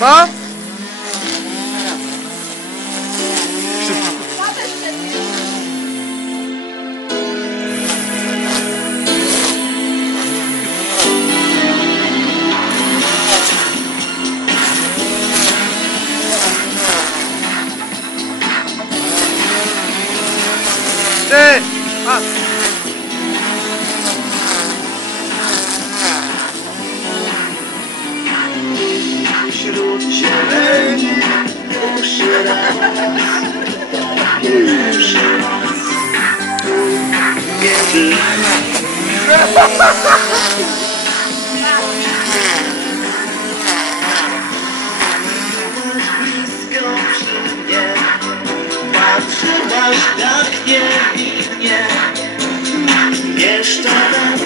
啊？对，啊。zieleni Pierwszy raz Pierwszy raz Pierwszy raz Trzymasz tak niewinnie Jeszcze raz